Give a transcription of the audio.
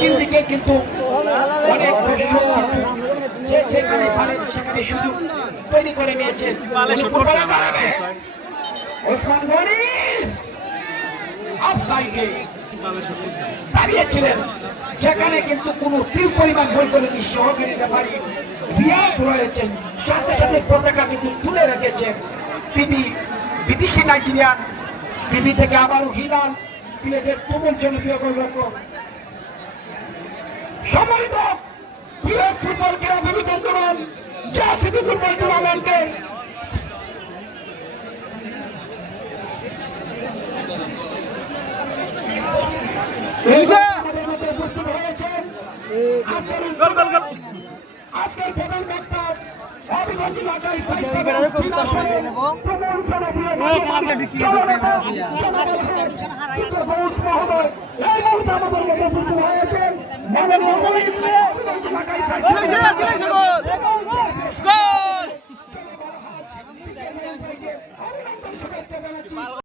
তিন দিকে কিন্তু অনেক দর্শক যে যেখানে পারেন সেখানে সুযোগ তৈরি করে নিয়েছেন। ওসমান গনি অফসাইডে দাঁড়িয়েছিলেন, যেখানে কিন্তু কোনো তীর পরিমাণ বই করেনি। সহকারী রেফারি রিয়াজ রয়েছেন, সাথে সাথে পতাকা কিন্তু তুলে রেখেছেন সিবি, বিদেশি নাইজেরিয়ান সিবি থেকে আবারও হিলাল, সিলেটের প্রবল জনপ্রিয় গোলরক্ষক। সম্মানিত প্রিয় ফুটবল ক্রীড়াপ্রেমী বন্ধুগণ, যা সিটি ফুটবল টুর্নামেন্টের উপস্থিত হয়েছেন আজকের প্রধান বক্তা অবিভাজ্য ঢাকা শুভেচ্ছা জানাচ্ছি।